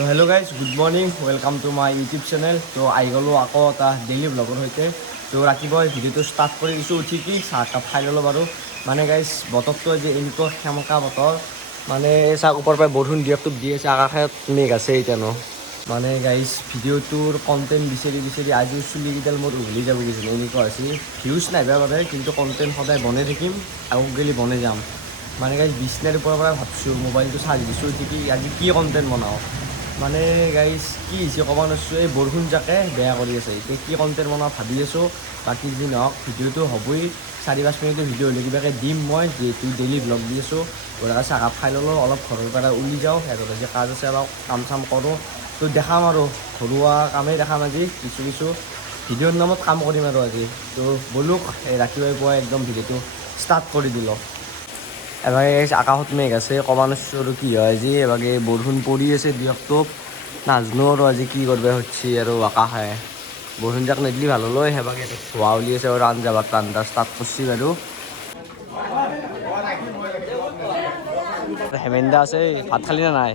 তো hello' guys, good morning, welcome to my YouTube channel. তো আহি গ'লোঁ আকৌ এটা ডেইলি ব্লগৰ সৈতে। তো ৰাতিপুৱা ভিডিঅ'টো ষ্টাৰ্ট কৰি দিছোঁ উঠি কি চাহ কাপ খাই ল'লোঁ বাৰু। মানে গাইজ বতৰটো আজি এনেকুৱা সেমকা বতৰ, মানে চাহ ওপৰৰ পৰা বৰষুণ দিয়কটো দি আছে, আকাশত মেঘ আছে এতিয়ানো। মানে গাইজ ভিডিঅ'টোৰ কণ্টেণ্ট বিচাৰি আজিও চুলিকেইডাল মোৰ উঘলি যাব গৈছিল, এনেকুৱা হৈছে। ভিউজ নাহিব পাৰে, কিন্তু কণ্টেণ্ট সদায় বনাই থাকিম, আগত গেলি বনাই যাম। মানে গাইজ বিচনাৰ ওপৰৰ পৰা ভাবছোঁ, মোবাইলটো চাৰ্জ দিছোঁ উঠি কি আজি কি কণ্টেণ্ট বনাওঁ। মানে গাইজ কি হৈছে ক'ব নোৱাৰিছোঁ, এই বৰষুণ জাকে বেয়া কৰি আছে। এতিয়া কি কণ্টেণ্ট বনাওঁ ভাবি আছোঁ। বাকী যি নহওক ভিডিঅ'টো হ'বই, 4-5 মিনিটৰ ভিডিঅ' হ'লে কিবাকৈ দিম মই, যিহেতু ডেইলি ব্লগ দি আছোঁ। গধূলি চাহকাপ খাই ল'লোঁ, অলপ ঘৰৰ পৰা ওলাই যাওঁ, সিহঁতৰ যে কাজ আছে অলপ কাম চাম কৰোঁ। তো দেখাম আৰু ঘৰুৱা কামেই দেখাম আজি, কিছু ভিডিঅ'ৰ নামত কাম কৰিম আৰু আজি। তো ব'লক ৰাতিপুৱাই পুৱাই একদম ভিডিঅ'টো ষ্টাৰ্ট কৰি দিলোঁ। এভাগে আকাশত মেঘ আছে, ক'ব নোৱাৰিছোঁ আৰু কি হয় আজি। এভাগে বৰষুণ পৰি আছে দিয়কটো, নাজানো আৰু আজি কি কৰিব খুজিছে আৰু আকাশে। বৰষুণ যাক নিদিলে ভাল হ'ল, সেভাগে ধোৱা উলি আছে আৰু আঞ্জা ভাত ৰান্ধা ষ্টাৰ্ট কৰিছে বাৰু। হেমেন্দা আছে, ভাত খালি না নাই?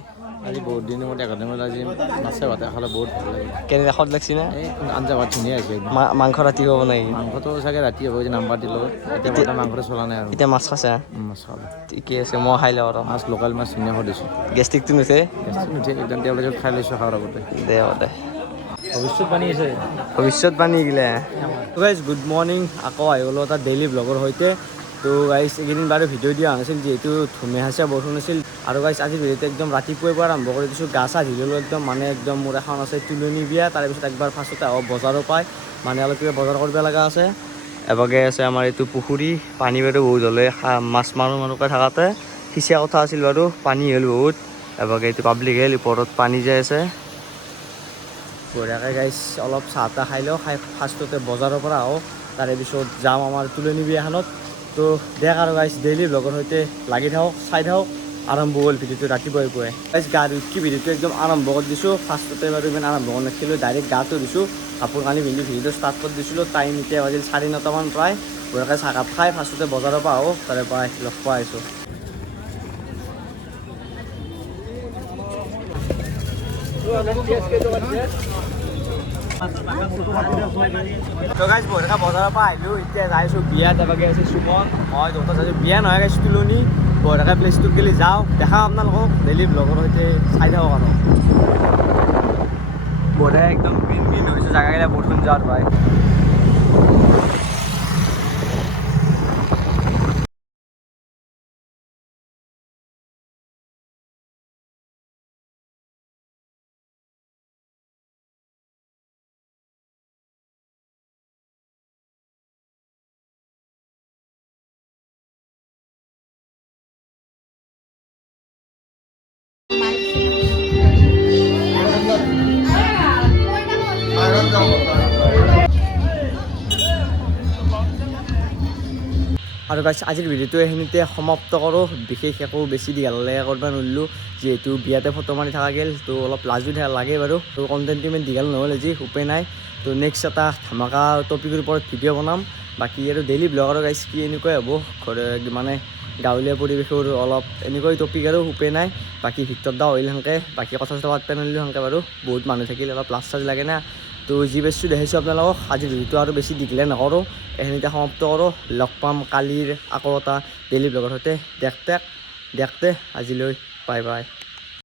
আজি বহুত দিনৰ মূৰত এঘাৰটা মানত আজি মাছে ভাতে খালে বহুত ভাল লাগে। কেনেকৈ সোৱাদ লাগছি না? এই আঞ্জা ভাত ধুনীয়া হৈছে একদম। মাংস ৰাতি হ'ব নাই? মাংসটো চাগে ৰাতি হ'ব, যে নাম্বাৰ দিলোঁ। এতিয়া বৰ্তমান মাংসটো চলা নাই আৰু। এতিয়া মাছ খাইছা? মাছ খালোঁ। ঠিকে আছে, মই খাই লওঁ আৰু। মাছ লোকেল মাছ ধুনীয়াকৈ দিছোঁ। গেষ্টিকটো নুঠে? গেষ্ট্ৰিক নুঠে, একদম টেবলেট খাই লৈছোঁ খাৱাৰ আগতে। দে হ'ব দে। ভৱিষ্যতবাণী আছে। ভৱিষ্যতবাণী এইগিলা। গাইজ গুড মৰ্ণিং, আকৌ আহি গ'লোঁ এটা ডেইলি ব্লগৰ সৈতে। তো গাইজ এইকেইদিন বাৰু ভিডিঅ' দিয়া নাছিল, যিহেতু ধুমুহা বৰষুণ আছিল। আৰু গাইজ আজি ভিডিঅ'টো একদম ৰাতিপুৱাৰ পৰা আৰম্ভ কৰি দিছোঁ। গা চা ধুই ল'লোঁ একদম, মানে একদম মোৰ এখন আছে তুলনি বিয়া, তাৰপিছত একবাৰ ফাৰ্ষ্টতে আহোঁ বজাৰো পায়, মানে অলপ কিবা বজাৰ কৰিব লগা আছে। এভাগে আছে আমাৰ এইটো পুখুৰী, পানী বাৰু বহুত হ'লে মাছ মাৰোঁকৈ থাকোঁতে সিঁচা কথা আছিল বাৰু, পানী হ'ল বহুত। এভাগে এইটো পাব্লিক হেল, ওপৰত পানী যাই আছে। বঢ়িয়াকৈ গাইজ অলপ চাহ তাহ খাই লওঁ, খাই ফাৰ্ষ্টতে বজাৰৰ পৰা আহোঁ, তাৰে পিছত যাম আমাৰ তুলনি বিয়াখনত। তো দেখ আৰু গাইজ ডেইলি ব্লগৰ সৈতে লাগি থাকক, চাই থাকক। আৰম্ভ হ'ল ভিডিঅ'টো ৰাতিপুৱাই পুৱাই। গাইজ গা ধুই কি ভিডিঅ'টো একদম আৰম্ভ কৰি দিছোঁ। ফাৰ্ষ্টতে বাৰু ইমান আৰম্ভ কৰা নাছিলোঁ, ডাইৰেক্ট গাটো দিছোঁ, কাপোৰ কানি পিন্ধি ভিডিঅ'টো ষ্টাৰ্ট কৰি দিছিলোঁ। টাইম এতিয়া বাজিল 9:30মান প্ৰায়। বঢ়িয়াকৈ চাহকাপ খাই ফাৰ্ষ্টতে বজাৰৰ পৰা আহোঁ, তাৰে পৰা লগ পোৱা আহিছোঁ। তো গাইজ বঢ়িয়াকৈ বজাৰৰ পৰা আহিলোঁ, এতিয়া যাইছোঁ বিয়াত। এভাগে আছে সুমন, মই দুটা যাইছোঁ বিয়া নহয় গাইজ তুলনি। বঢ়িয়াকৈ প্লেচটোত গেলি যাওঁ, দেখাম আপোনালোকক ডেইলি ব্লগৰ সৈতে, চাই থাকক আৰু। বঢ়িয়া একদম গ্ৰীণ হৈছে জেগাগিলা বৰষুণ যোৱাৰ পায়। আৰু গাইজ আজিৰ ভিডিঅ'টো এইখিনিতে সমাপ্ত কৰোঁ। বিশেষ একো বেছি দীঘলীয়া কৰিব নোৱাৰিলোঁ, যিহেতু বিয়াতে ফটো মাৰি থকা গ'ল। তো অলপ লাজো লাগে বাৰু। তো কণ্টেণ্টটো ইমান দীঘল নহ'ল আজি, উপায় নাই। তো নেক্সট এটা ধামাকা টপিকৰ ওপৰত ভিডিঅ' বনাম। বাকী আৰু ডেইলি ব্লগ আৰু গাইজ কি এনেকুৱাই হ'ব, মানে গাঁৱলীয়া পৰিৱেশৰ অলপ এনেকুৱাই টপিক আৰু, উপায় নাই। বাকী ভিতৰত দা হৈল সেনেকৈ, বাকী কথা চথা পাতিব নোৱাৰিলোঁ সেনেকৈ বাৰু, বহুত মানুহ থাকিলে অলপ লাজ চাজ লাগে না। তো যি পাইছোঁ দেখাইছোঁ আপোনালোকক। আজিৰ ভিডিঅ'টো আৰু বেছি দীঘলীয়া নকৰোঁ, এইখিনিতে সমাপ্ত কৰোঁ। লগ পাম কালিৰ আকৌ এটা ডেইলি ব্লগৰ সৈতে। দেখতে আজিলৈ বাই বাই।